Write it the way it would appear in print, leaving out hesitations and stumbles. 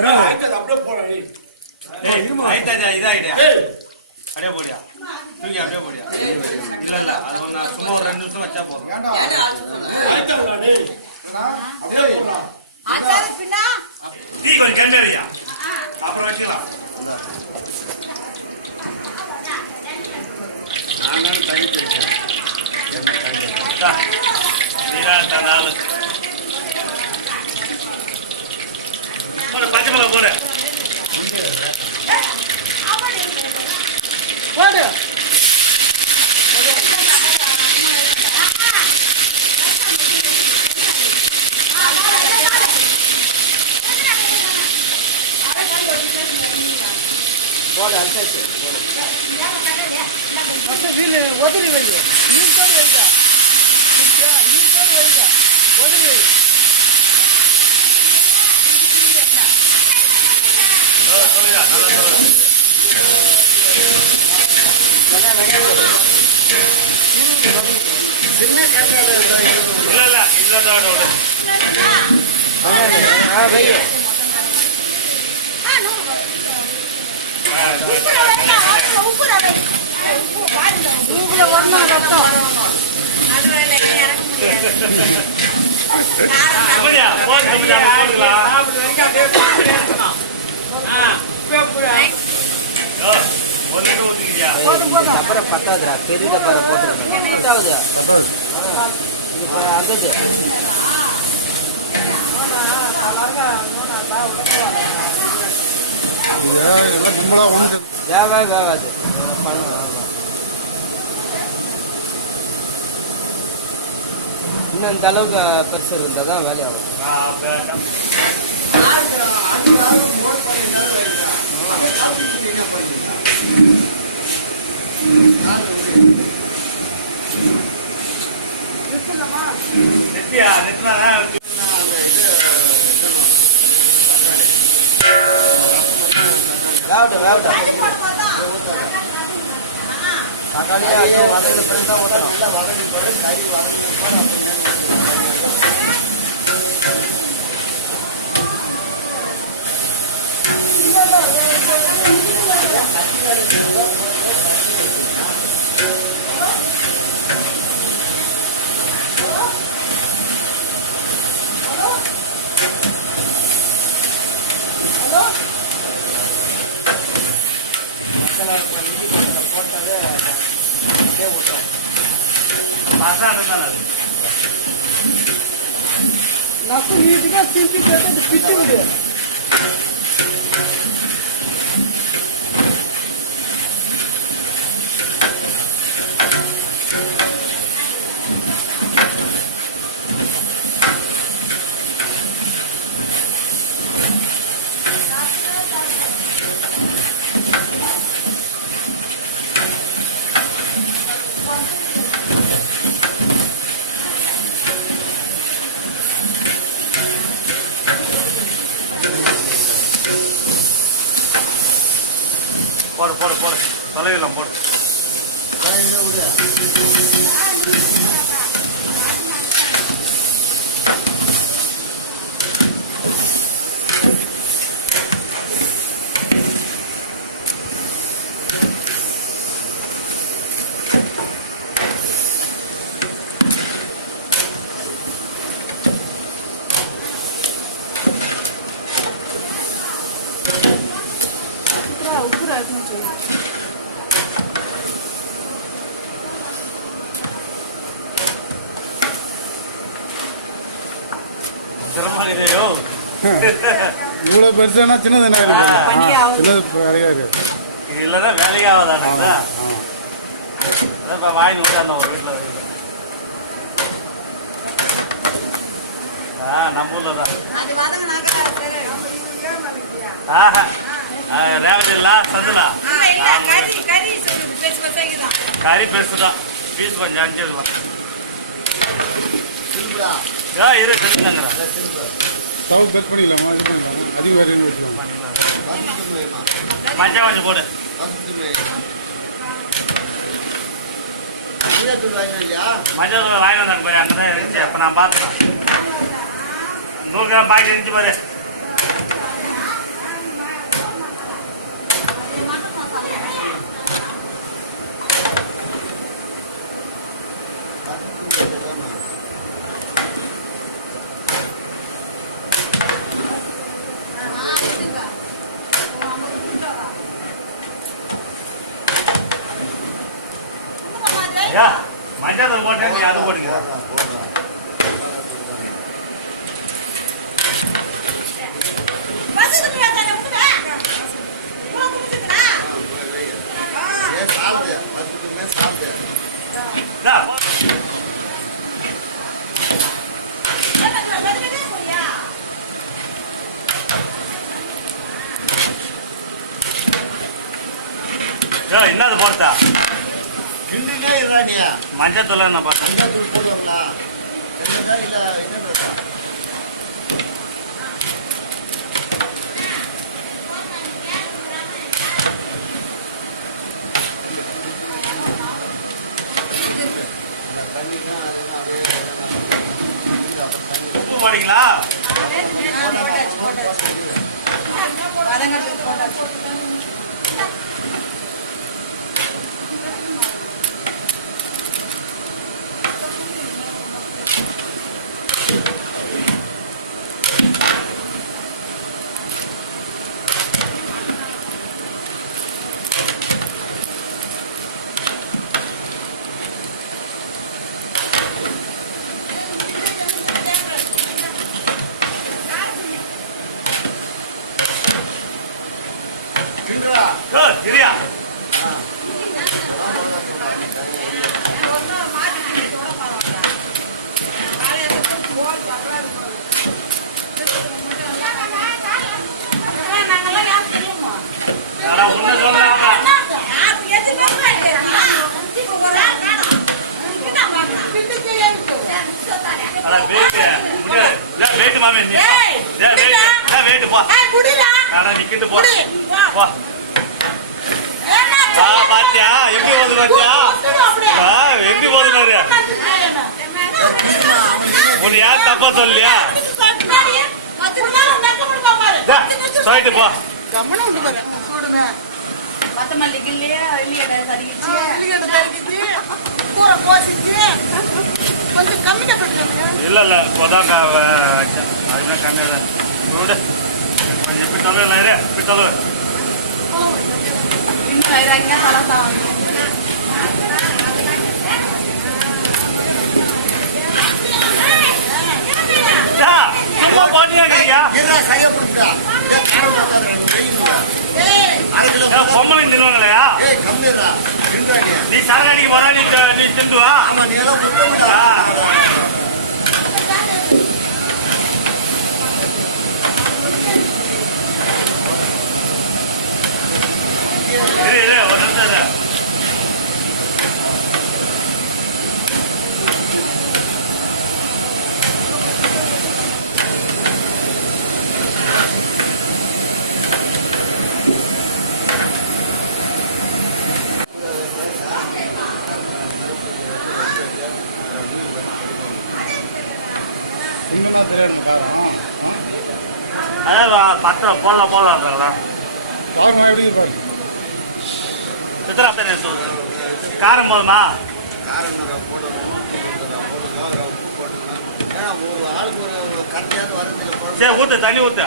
அப்படியே போறேன். இதாயிட்டியா அப்படியே போடியா தூக்கி அப்படியே போடியா. இல்ல அது ஒண்ணு சும்மா ஒரு 2 நிமிஷம் வச்சா போதும். டீ கொஞ்சம் கம்மியா அப்புறம் வைக்கலாம். நான் தண்ணி குடிக்கிறேன். பச்சை மிளகா போடு. போடு அரிசி போடு. ஒதுரி வை, நீட்டோடு வைக்க, நீட்டோடு வைக்க, ஒதுரி வை. சொல்லுங்க நல்லா சொல்லுங்க. சின்ன கரெக்டாக இல்ல இல்லதோட வை. அப்புறம் பத்தாவதுரா பெரிய டப்பார போட்டுருங்க. பத்தாவது இது அந்தது வேகாது. இன்னும் இந்த அளவுக்கு பெருசு இருந்தால் தான் வேலையாகும். தக்காளி வதக்கின பிறகு தான் ஊற்றணும். போட்டது அப்படியே விட்டோம். నాకు నీట్గా తిప్పి పెట్టి పిచ్చి ఉంది. போடு போடு போடு தலையெல்லாம் போடு. उप्पू रखना चाहिए. இவ்வளவு பெருசானா சின்னது என்ன இல்லைன்னா வேலையே ஆகாதானுங்களா? அதான் வாங்கி விட்டாங்க ஒரு வீட்டில். நம்ம ஊர்ல தான் ரேவதி இல்ல சதுலா கறி பெருசுதான். பீஸ் கொஞ்சம் அஞ்சுக்கலாம். இரு செஞ்சுட்டாங்க. மஞ்சள் கொஞ்சம் போடு. மஞ்சள் தூள் வாங்கி வந்தாங்க போய் அங்கதான் இருந்துச்சு. அப்ப நான் பார்த்துட்டேன். 100 கிராம் பாக்கெட் இருந்துச்சு பாரு. மஞ்சள் போட்டேன் நீ அது போடுங்க. என்னது போட்டா கிண்டுனே இல்ல நீ மஞ்சள் தூள் என்ன பார்த்தா மஞ்சள் தூள் போடுவாங்களா இல்ல என்ன பிரச்சனை உப்பு போடுறீங்களா? சரியா வெயிட் மாமே வெயிட் போ நிக்கிட்டு போ பாத்தியா எப்படி போகுது பாத்தியா எப்படி போகுது பாரு உன்னை யார் தப்பா சொல்லியா சொல்லிட்டு போ இல்ல இல்ல இப்போதான் அதுதான் கம்மியா விடு கொஞ்சம் பிட்டலும் இல்லை இரு பிட்டலும் சும்மா பண்ணியா பொம்மலை நிறுவனலையா நீ சரகடிக்கு போனா நீ திண்டுவா ஒரு நிமிஷம் அதான் பத்திரம் போடலாம் எத்தனை காரம் போதுமா சரி ஊத்து தண்ணி ஊத்து